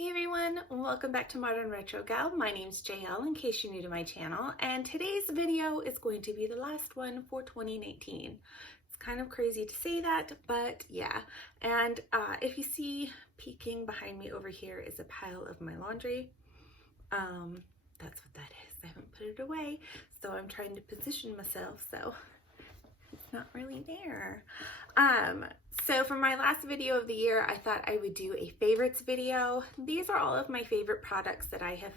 Hey everyone, welcome back to Modern Retro Gal. My name's JL in case you're new to my channel, and today's video is going to be the last one for 2019. It's kind of crazy to say that, but yeah. And if you see peeking behind me over here is a pile of my laundry. That's what that is. I haven't put it away, so I'm trying to position myself so it's not really there. So for my last video of the year, I thought I would do a favorites video. These are all of my favorite products that I have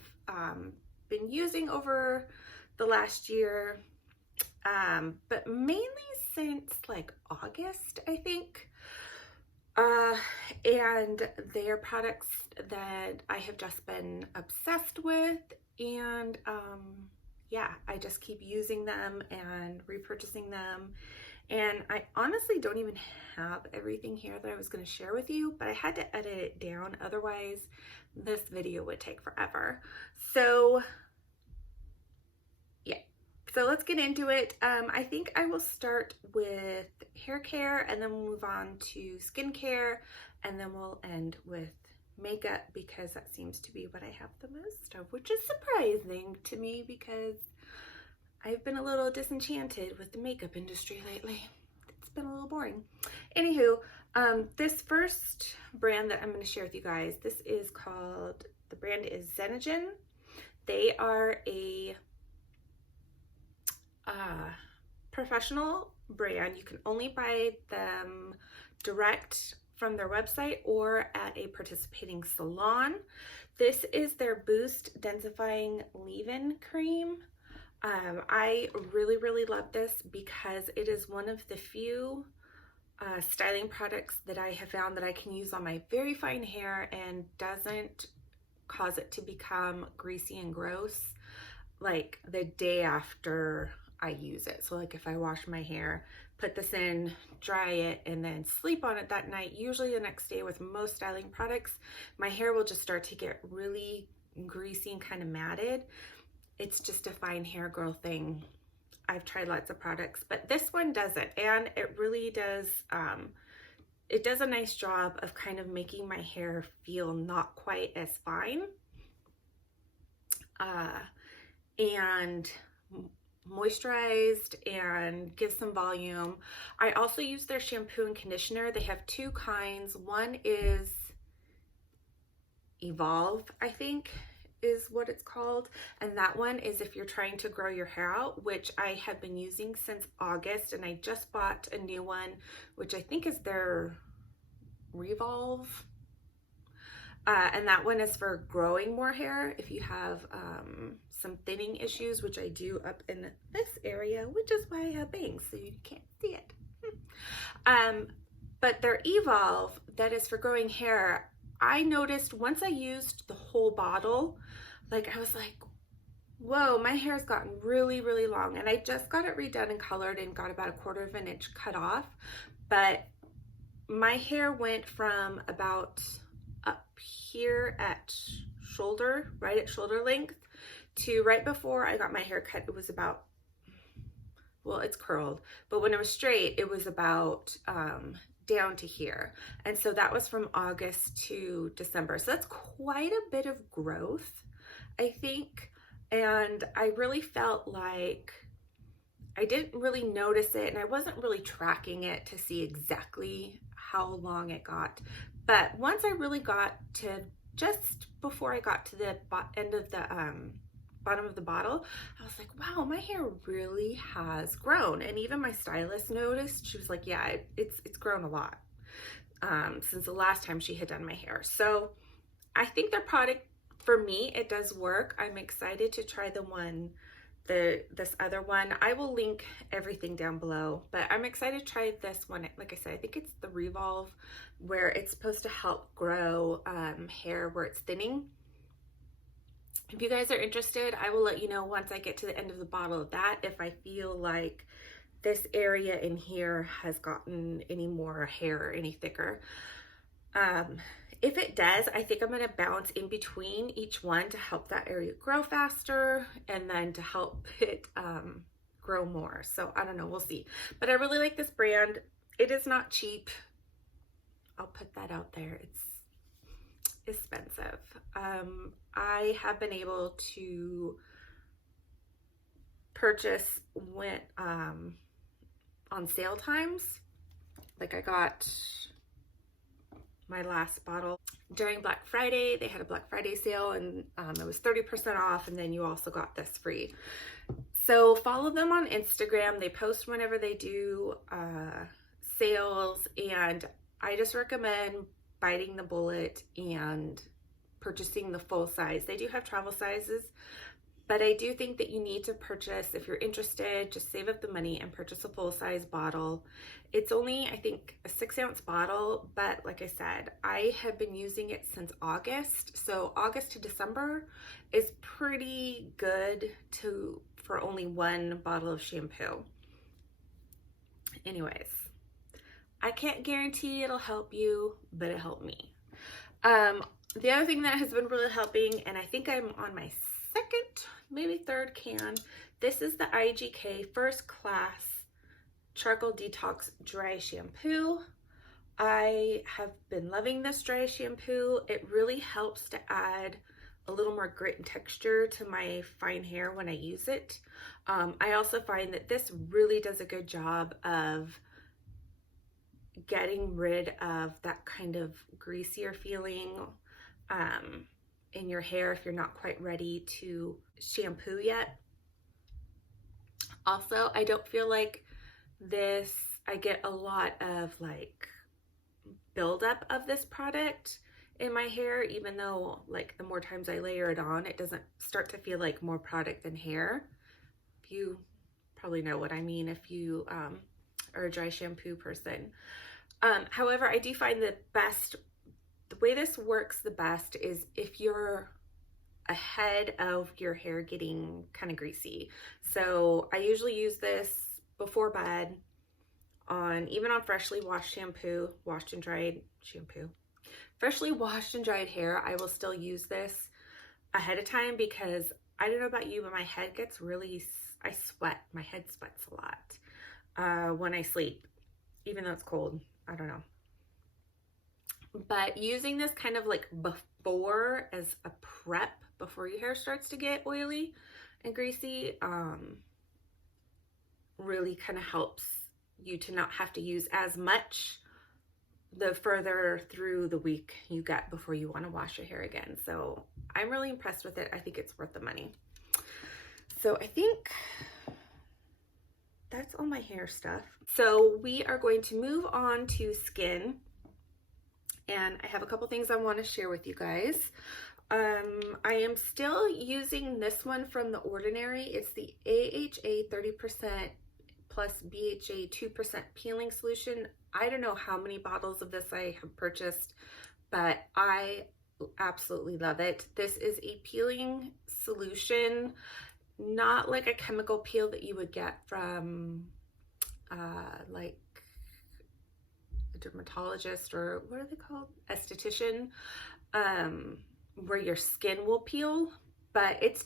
been using over the last year, but mainly since like August, I think. And they are products that I have just been obsessed with, and yeah, I just keep using them and repurchasing them. And I honestly don't even have everything here that I was going to share with you, but I had to edit it down. Otherwise, this video would take forever. So yeah, so let's get into it. I think I will start with hair care, and then we'll move on to skincare, and then we'll end with makeup because that seems to be what I have the most of, which is surprising to me because I've been a little disenchanted with the makeup industry lately. It's been a little boring. Anywho, this first brand that I'm going to share with you guys, this is called, the brand is Zenogen. They are a professional brand. You can only buy them direct from their website or at a participating salon. This is their Boost Densifying Leave-In Cream. I really love this because it is one of the few styling products that I have found that I can use on my very fine hair and doesn't cause it to become greasy and gross like the day after I use it. So like if I wash my hair, put this in, dry it, and then sleep on it that night, usually the next day with most styling products, my hair will just start to get really greasy and kind of matted. It's just a fine hair girl thing. I've tried lots of products, but this one doesn't, and it really does, it does a nice job of kind of making my hair feel not quite as fine, and moisturized and gives some volume. I also use their shampoo and conditioner. They have two kinds. One is e.l.f, I think is what it's called, and that one is if you're trying to grow your hair out, which I have been using since August, and I just bought a new one, which I think is their Revolve, and that one is for growing more hair if you have some thinning issues, which I do up in this area, which is why I have bangs so you can't see it. But their e.l.f, that is for growing hair, I noticed once I used the whole bottle, like I was like, whoa, my hair's gotten really long, and I just got it redone and colored and got about 1/4 of an inch cut off, but my hair went from about up here at shoulder, right at shoulder length, to right before I got my hair cut, it was about, well, it's curled, but when it was straight, it was about down to here. And so that was from August to December. So that's quite a bit of growth, I think. And I really felt like I didn't really notice it, and I wasn't really tracking it to see exactly how long it got. But once I really got to just before I got to the end of the bottom of the bottle, I was like, wow, my hair really has grown. And even my stylist noticed. She was like, yeah, it's grown a lot since the last time she had done my hair. So I think their product, for me, it does work. I'm excited to try this other one. I will link everything down below, but I'm excited to try this one. Like I said, I think it's the Revolve, where it's supposed to help grow hair where it's thinning. If you guys are interested, I will let you know once I get to the end of the bottle of that, if I feel like this area in here has gotten any more hair or any thicker. If it does, I think I'm going to bounce in between each one to help that area grow faster, and then to help it grow more. So I don't know, we'll see. But I really like this brand. It is not cheap. I'll put that out there. expensive. I have been able to purchase when on sale times. Like I got my last bottle during Black Friday. They had a Black Friday sale, and it was 30% off, and then you also got this free. So follow them on Instagram. They post whenever they do sales, and I just recommend biting the bullet and purchasing the full size. They do have travel sizes, but I do think that you need to purchase, if you're interested, just save up the money and purchase a full size bottle. It's only, I think, a 6-ounce bottle, but like I said, I have been using it since August. So August to December is pretty good for only one bottle of shampoo. Anyways, I can't guarantee it'll help you, but it helped me. The other thing that has been really helping, and I think I'm on my second, maybe third can, this is the IGK First Class Charcoal Detox Dry Shampoo. I have been loving this dry shampoo. It really helps to add a little more grit and texture to my fine hair when I use it. I also find that this really does a good job of getting rid of that kind of greasier feeling in your hair if you're not quite ready to shampoo yet. Also, I don't feel like I get a lot of like buildup of this product in my hair, even though like the more times I layer it on, it doesn't start to feel like more product than hair. If you probably know what I mean if you are a dry shampoo person. However, I do find the way this works the best is if you're ahead of your hair getting kind of greasy. So I usually use this before bed even on freshly washed shampoo, freshly washed and dried hair. I will still use this ahead of time because I don't know about you, but my head gets I sweat. My head sweats a lot when I sleep, even though it's cold. I don't know. But using this kind of like before as a prep, before your hair starts to get oily and greasy, really kind of helps you to not have to use as much the further through the week you get before you want to wash your hair again. So I'm really impressed with it. I think it's worth the money. So I think that's all my hair stuff. So we are going to move on to skin. And I have a couple things I want to share with you guys. I am still using this one from The Ordinary. It's the AHA 30% plus BHA 2% peeling solution. I don't know how many bottles of this I have purchased, but I absolutely love it. This is a peeling solution, not like a chemical peel that you would get from like a dermatologist, or what are they called? Esthetician, where your skin will peel, but it's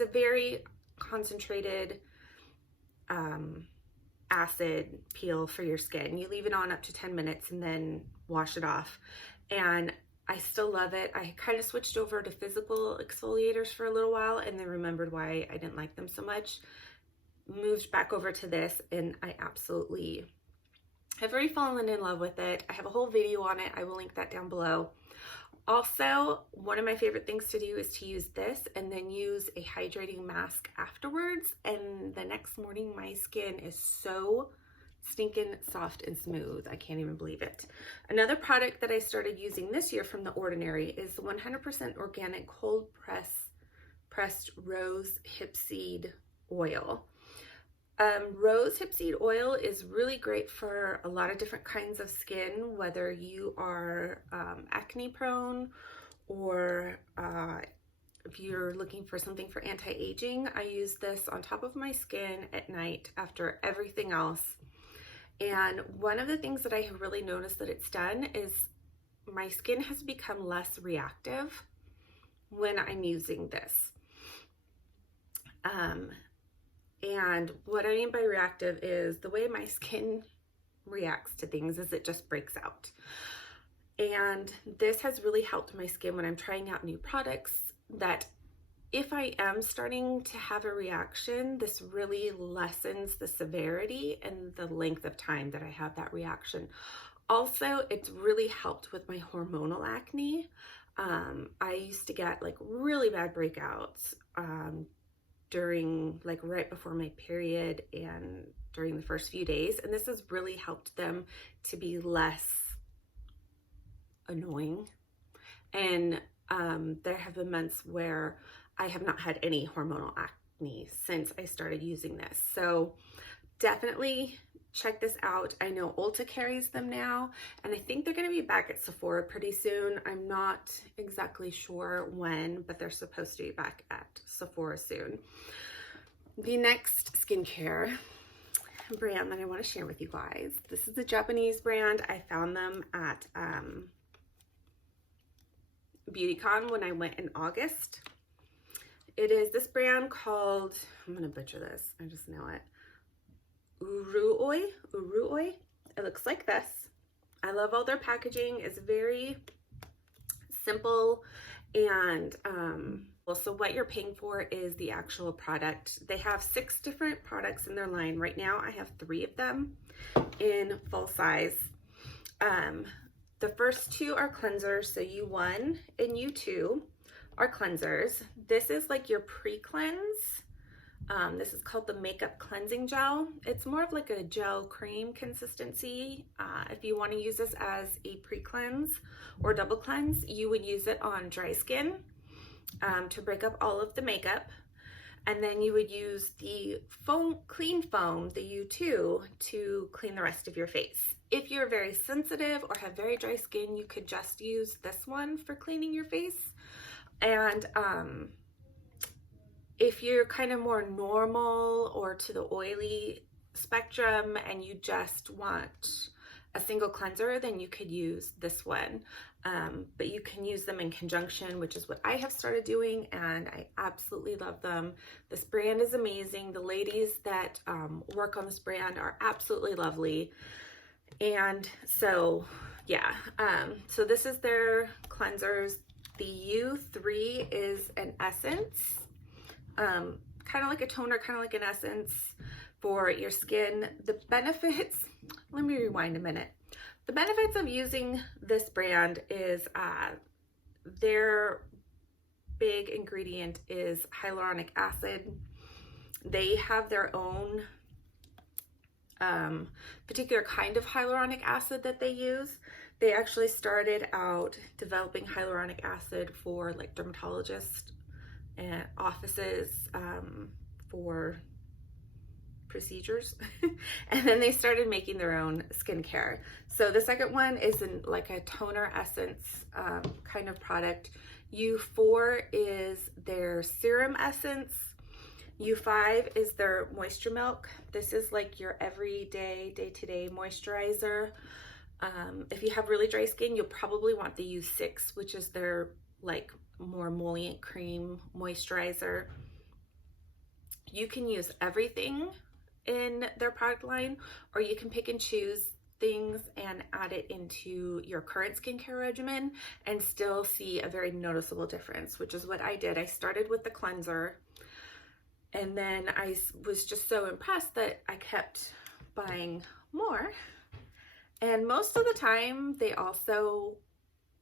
a very concentrated acid peel for your skin. You leave it on up to 10 minutes and then wash it off. And I still love it. I kind of switched over to physical exfoliators for a little while and then remembered why I didn't like them so much. Moved back over to this, and I absolutely have already fallen in love with it. I have a whole video on it. I will link that down below. Also, one of my favorite things to do is to use this and then use a hydrating mask afterwards. And the next morning, my skin is so stinking soft and smooth. I can't even believe it. Another product that I started using this year from The Ordinary is 100% organic cold pressed rose hip seed oil. Rose hip seed oil is really great for a lot of different kinds of skin, whether you are acne prone or if you're looking for something for anti-aging. I use this on top of my skin at night after everything else. And one of the things that I have really noticed that it's done is my skin has become less reactive when I'm using this. And what I mean by reactive is the way my skin reacts to things is it just breaks out. And this has really helped my skin when I'm trying out new products, that if I am starting to have a reaction, this really lessens the severity and the length of time that I have that reaction. Also, it's really helped with my hormonal acne. I used to get like really bad breakouts during, like, right before my period and during the first few days, and this has really helped them to be less annoying. And there have been months where I have not had any hormonal acne since I started using this. So definitely check this out. I know Ulta carries them now, and I think they're going to be back at Sephora pretty soon. I'm not exactly sure when, but they're supposed to be back at Sephora soon. The next skincare brand that I want to share with you guys, this is a Japanese brand. I found them at BeautyCon when I went in August. It is this brand called, I'm going to butcher this, I just know it, Uruoi. It looks like this. I love all their packaging. It's very simple, and so what you're paying for is the actual product. They have 6 different products in their line. Right now I have 3 of them in full size. The first 2 are cleansers, so U1 and U2 are cleansers. This is like your pre-cleanse. This is called the Makeup Cleansing Gel. It's more of like a gel cream consistency. If you want to use this as a pre-cleanse or double cleanse, you would use it on dry skin to break up all of the makeup. And then you would use the clean foam, the U2, to clean the rest of your face. If you're very sensitive or have very dry skin, you could just use this one for cleaning your face. And if you're kind of more normal or to the oily spectrum and you just want a single cleanser, then you could use this one. But you can use them in conjunction, which is what I have started doing, and I absolutely love them. This brand is amazing. The ladies that work on this brand are absolutely lovely. And so, yeah, so this is their cleansers. The U3 is an essence, kind of like a toner, kind of like an essence for your skin. The benefits, let me rewind a minute. The benefits of using this brand is their big ingredient is hyaluronic acid. They have their own particular kind of hyaluronic acid that they use. They actually started out developing hyaluronic acid for like dermatologists and offices for procedures, and then they started making their own skincare. So the second one is like a toner essence kind of product. U4 is their serum essence. U5 is their moisture milk. This is like your everyday, day-to-day moisturizer. If you have really dry skin, you'll probably want the U6, which is their like more emollient cream moisturizer. You can use everything in their product line, or you can pick and choose things and add it into your current skincare regimen and still see a very noticeable difference, which is what I did. I started with the cleanser, and then I was just so impressed that I kept buying more. And most of the time they also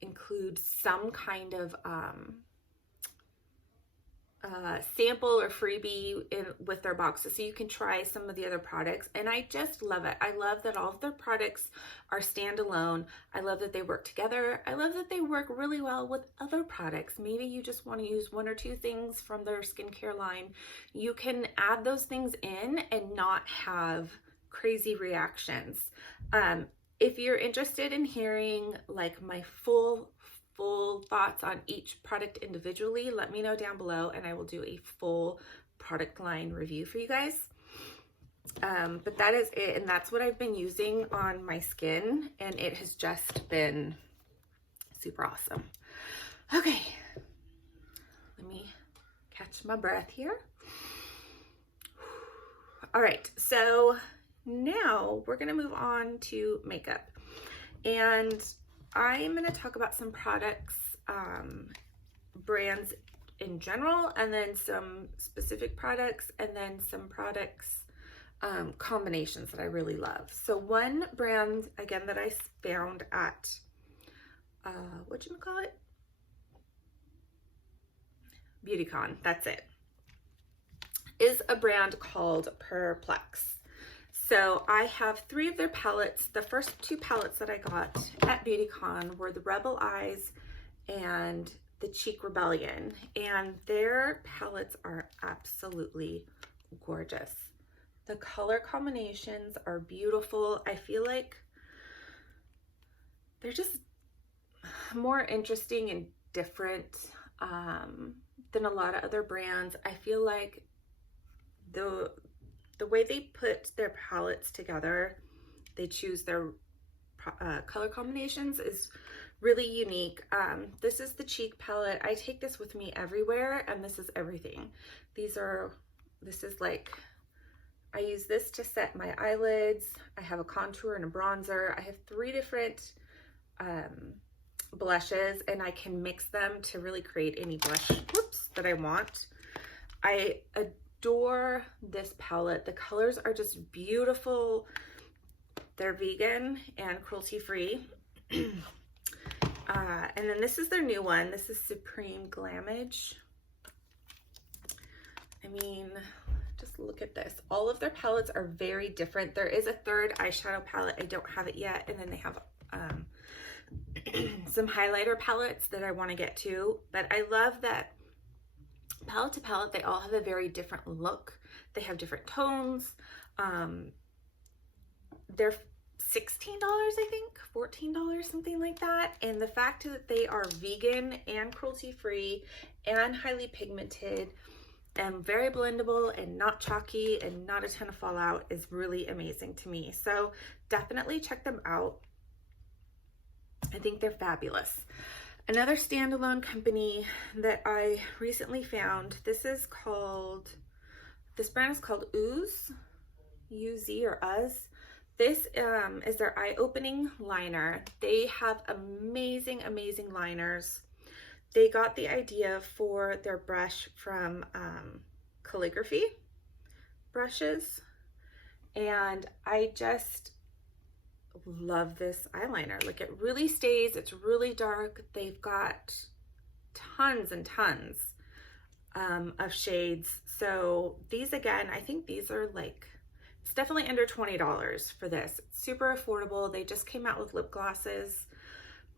include some kind of sample or freebie with their boxes, so you can try some of the other products, and I just love it. I love that all of their products are standalone. I love that they work together. I love that they work really well with other products. Maybe you just want to use 1 or 2 things from their skincare line. You can add those things in and not have crazy reactions. If you're interested in hearing like my full thoughts on each product individually, let me know down below and I will do a full product line review for you guys. But that is it, and that's what I've been using on my skin, and it has just been super awesome. Okay, let me catch my breath here. All right, so now we're gonna move on to makeup. And I'm going to talk about some products, brands in general, and then some specific products, and then some products combinations that I really love. So one brand, again, that I found at, whatchamacallit? BeautyCon, that's it, is a brand called Perplex. So I have 3 of their palettes. The first 2 palettes that I got at BeautyCon were the Rebel Eyes and the Cheek Rebellion, and their palettes are absolutely gorgeous. The color combinations are beautiful. I feel like they're just more interesting and different than a lot of other brands. I feel like the way they put their palettes together, they choose their color combinations is really unique. This is the Cheek palette. I take this with me everywhere, and this is everything. This is like, I use this to set my eyelids. I have a contour and a bronzer. I have 3 different blushes, and I can mix them to really create any blush, that I want. I adore this palette. The colors are just beautiful. They're vegan and cruelty-free. And then this is their new one. This is Supreme Glamage. I mean, just look at this. All of their palettes are very different. There is a 3rd eyeshadow palette. I don't have it yet. And then they have some highlighter palettes that I want to get to. But I love that palette to palette, they all have a very different look. They have different tones. They're $16, I think, $14, something like that. And the fact that they are vegan and cruelty-free and highly pigmented and very blendable and not chalky and not a ton of fallout is really amazing to me. So definitely check them out. I think they're fabulous. Another standalone company that I recently found, this brand is called Ooze, U-Z or Uz. This is their eye-opening liner. They have amazing, amazing liners. They got the idea for their brush from Calligraphy brushes, and I just love this eyeliner. Like, it really stays, it's really dark. They've got tons and tons of shades. So these, again, I think these are like, it's definitely under $20 for this. It's super affordable. They just came out with lip glosses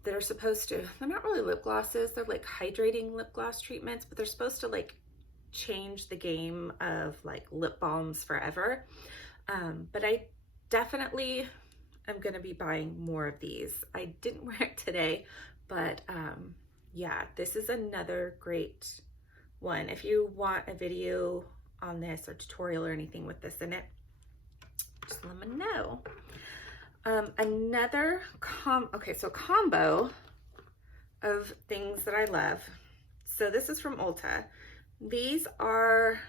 that are supposed to, they're not really lip glosses, they're like hydrating lip gloss treatments, but they're supposed to like change the game of like lip balms forever. But I definitely am gonna be buying more of these. I didn't wear it today, but yeah, this is another great one. If you want a video on this or tutorial or anything with this in it, just let me know. Another combo of things that I love. So this is from Ulta. These are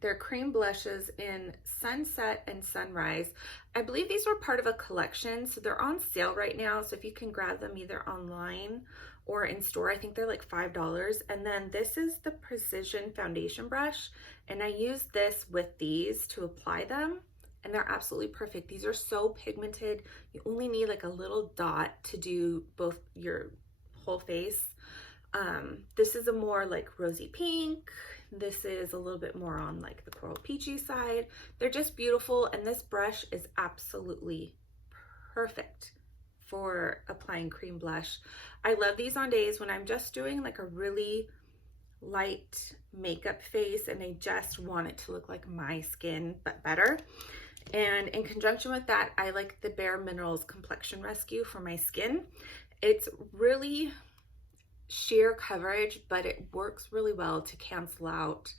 their cream blushes in Sunset and Sunrise. I believe these were part of a collection, so they're on sale right now. So if you can grab them either online or in store, I think they're like $5. And then this is the Precision Foundation Brush, and I use this with these to apply them, and they're absolutely perfect. These are so pigmented. You only need like a little dot to do both your whole face. This is a more like rosy pink. This is a little bit more on like the coral peachy side. They're just beautiful, and this brush is absolutely perfect for applying cream blush. I love these on days when I'm just doing like a really light makeup face and I just want it to look like my skin but better. And in conjunction with that, I like the Bare Minerals Complexion Rescue for my skin. It's really sheer coverage, but it works really well to cancel out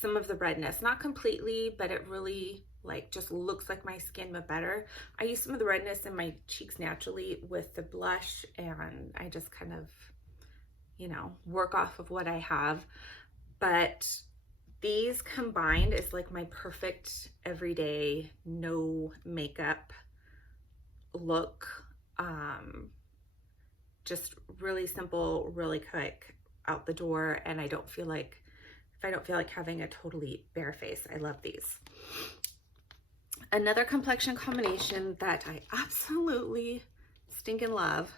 some of the redness. Not completely, but it really like just looks like my skin but better. I use some of the redness in my cheeks naturally with the blush, and I just kind of, you know, work off of what I have. But these combined is like my perfect everyday no makeup look. just really simple, really quick out the door, and I don't feel like, if I don't feel like having a totally bare face, I love these. Another complexion combination that I absolutely stinking love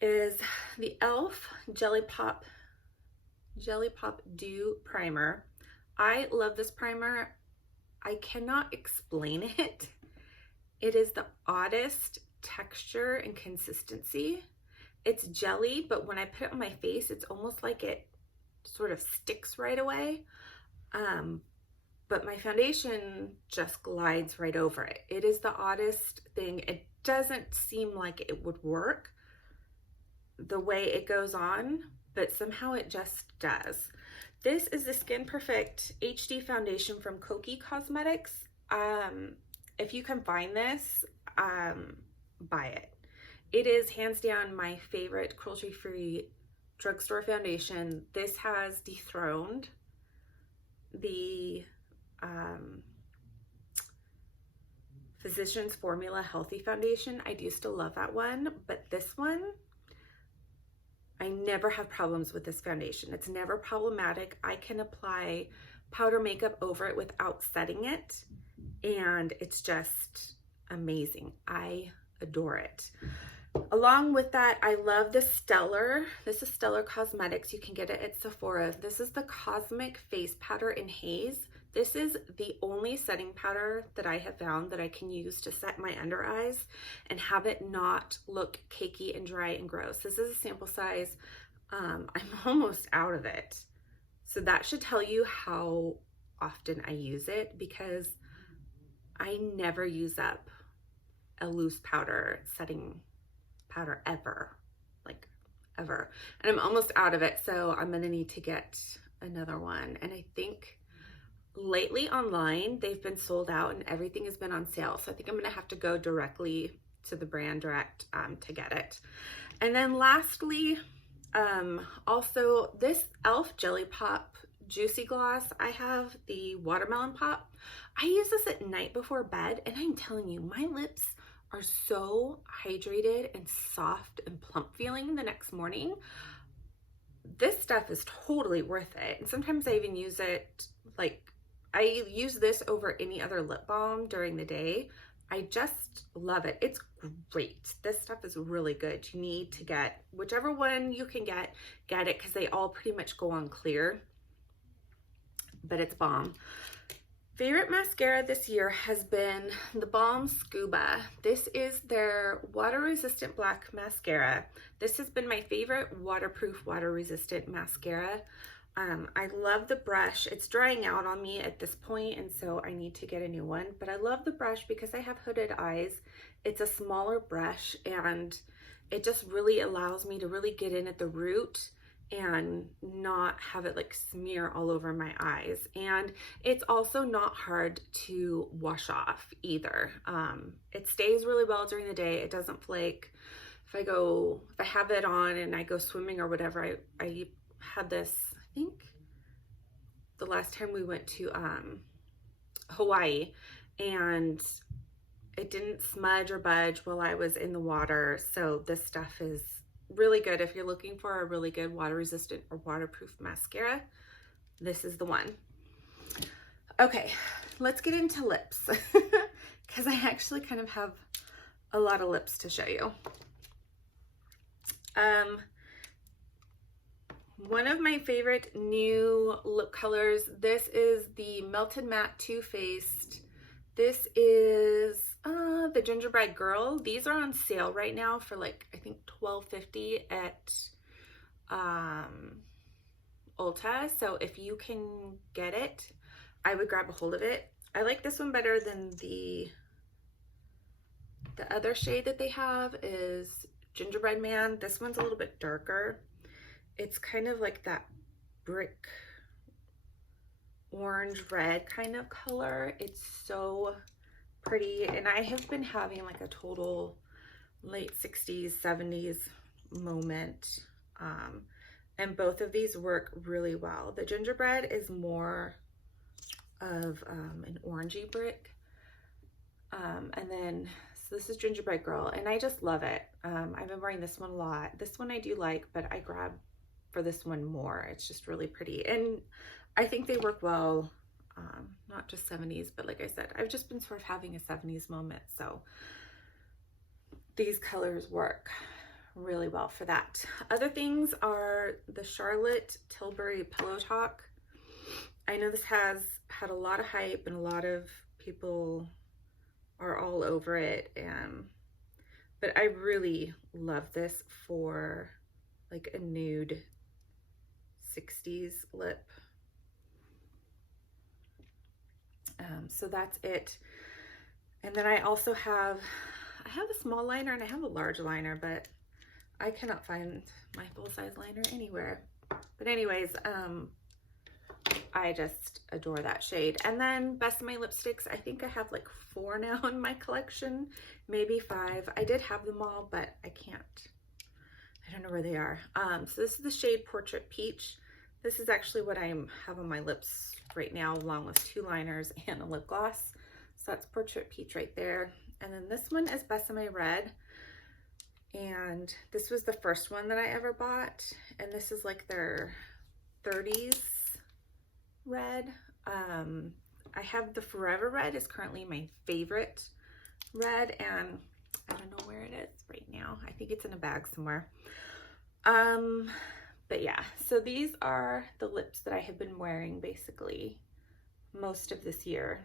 is the e.l.f. Jelly Pop Dew Primer. I love this primer. I cannot explain it. It is the oddest texture and consistency. It's jelly, but when I put it on my face, it's almost like it sort of sticks right away. But my foundation just glides right over it. It is the oddest thing. It doesn't seem like it would work the way it goes on, but somehow it just does. This is the Skin Perfect HD foundation from Kokie Cosmetics. If you can find this, buy it. It is hands down my favorite cruelty-free drugstore foundation. This has dethroned the Physicians Formula Healthy Foundation. I do still love that one, but this one, I never have problems with this foundation. It's never problematic. I can apply powder makeup over it without setting it, and it's just amazing. I adore it. Along with that, I love the Stellar. This is Stellar Cosmetics. You can get it at Sephora. This is the Cosmic Face Powder in Haze. This is the only setting powder that I have found that I can use to set my under eyes and have it not look cakey and dry and gross. This is a sample size. I'm almost out of it. So that should tell you how often I use it, because I never use up a loose powder setting powder ever, like ever. And I'm almost out of it, so I'm gonna need to get another one. And I think lately online they've been sold out and everything has been on sale, so I think I'm gonna have to go directly to the brand direct to get it. And then lastly, also this e.l.f. Jelly Pop Juicy Gloss. I have the Watermelon Pop. I use this at night before bed, and I'm telling you, my lips are so hydrated and soft and plump feeling the next morning. This stuff is totally worth it. And sometimes I even use it, like, I use this over any other lip balm during the day. I just love it. It's great. This stuff is really good. You need to get whichever one you can get it, because they all pretty much go on clear, but it's bomb. Favorite mascara this year has been the Balm Scuba. This is their water-resistant black mascara. This has been my favorite waterproof, water-resistant mascara. I love the brush. It's drying out on me at this point, and so I need to get a new one. But I love the brush because I have hooded eyes. It's a smaller brush, and it just really allows me to really get in at the root and not have it like smear all over my eyes. And it's also not hard to wash off either. It stays really well during the day. It doesn't flake. If I have it on and I go swimming or whatever, I had this, I think the last time we went to Hawaii, and it didn't smudge or budge while I was in the water. So this stuff is really good if you're looking for a really good water resistant or waterproof mascara. This is the one. Okay, let's get into lips, because I actually kind of have a lot of lips to show you. One of my favorite new lip colors, this is the Melted Matte Too Faced. This is the Gingerbread Girl. These are on sale right now for like, I think $12.50 at Ulta. So if you can get it, I would grab a hold of it. I like this one better than the other shade that they have is Gingerbread Man. This one's a little bit darker. It's kind of like that brick orange red kind of color. It's so pretty, and I have been having like a total late 60s 70s moment, and both of these work really well. The gingerbread is more of an orangey brick, and then So this is Gingerbread Girl, and I just love it. I've been wearing this one a lot. This one I do like, but I grab for this one more. It's just really pretty. And I think they work well, not just 70s, but like I said, I've just been sort of having a 70s moment. So these colors work really well for that. Other things are the Charlotte Tilbury Pillow Talk. I know this has had a lot of hype and a lot of people are all over it, but I really love this for like a nude 60s lip. So that's it. And then I also have a small liner and I have a large liner, but I cannot find my full-size liner anywhere. But anyways, I just adore that shade. And then Best of My Lipsticks, I think I have like 4 now in my collection, maybe 5. I did have them all, but I don't know where they are. So this is the shade Portrait Peach. This is actually what I have on my lips right now, along with 2 liners and a lip gloss. So that's Portrait Peach right there. And then this one is Besame Red. And this was the first one that I ever bought. And this is like their 30s red. I have the Forever Red is currently my favorite red, and I don't know where it is right now. I think it's in a bag somewhere. But yeah, so these are the lips that I have been wearing basically most of this year.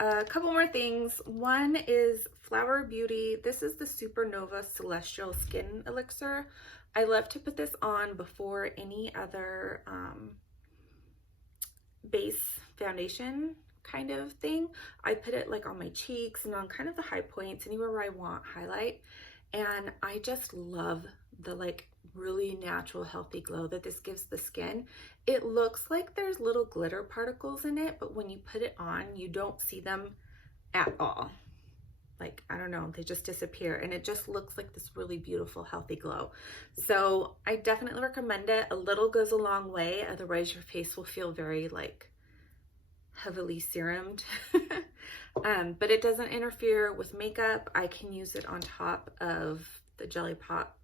A couple more things. One is Flower Beauty. This is the Supernova Celestial Skin Elixir. I love to put this on before any other base foundation kind of thing. I put it like on my cheeks and on kind of the high points, anywhere where I want highlight. And I just love the like really natural healthy glow that this gives the skin. It looks like there's little glitter particles in it, but when you put it on, you don't see them at all. Like, I don't know, they just disappear, and it just looks like this really beautiful healthy glow. So I definitely recommend it. A little goes a long way, otherwise your face will feel very like heavily serumed. But it doesn't interfere with makeup. I can use it on top of the Jelly Pop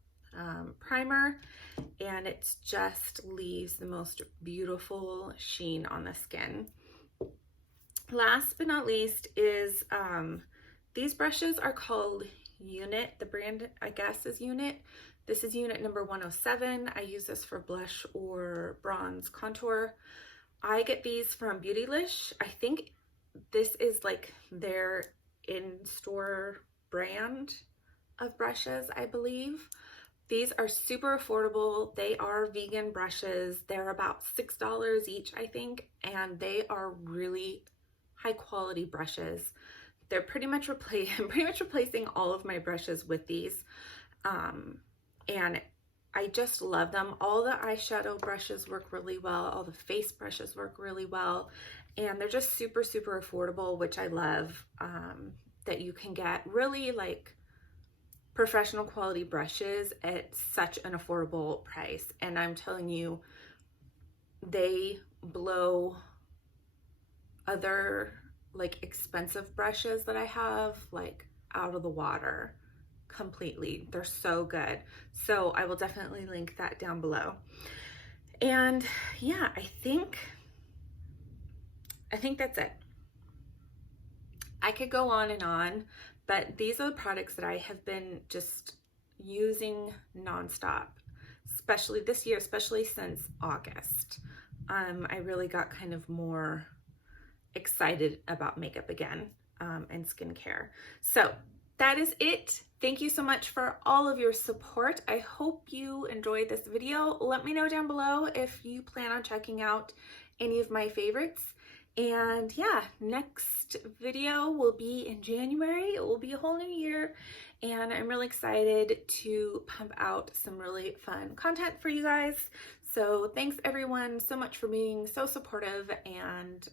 primer, and it just leaves the most beautiful sheen on the skin. Last but not least is these brushes are called Unit. The brand, I guess, is Unit. This is Unit number 107. I use this for blush or bronze contour. I get these from Beautylish. I think this is like their in-store brand of brushes, I believe. These are super affordable. They are vegan brushes. They're about $6 each, I think, and they are really high quality brushes. They're pretty much replacing all of my brushes with these, and I just love them. All the eyeshadow brushes work really well. All the face brushes work really well, and they're just super, super affordable, which I love, that you can get really like professional quality brushes at such an affordable price. And I'm telling you, they blow other like expensive brushes that I have like out of the water completely. They're so good. So I will definitely link that down below. And yeah, I think that's it. I could go on and on, but these are the products that I have been just using nonstop, especially this year, especially since August. I really got kind of more excited about makeup again, and skincare. So that is it. Thank you so much for all of your support. I hope you enjoyed this video. Let me know down below if you plan on checking out any of my favorites. And yeah, next video will be in January. It will be a whole new year, and I'm really excited to pump out some really fun content for you guys. So thanks everyone so much for being so supportive and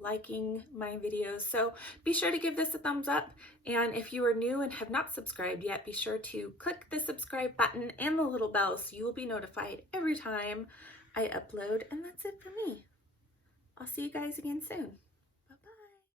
liking my videos. So be sure to give this a thumbs up. And if you are new and have not subscribed yet, be sure to click the subscribe button and the little bell so you will be notified every time I upload. And that's it for me. I'll see you guys again soon.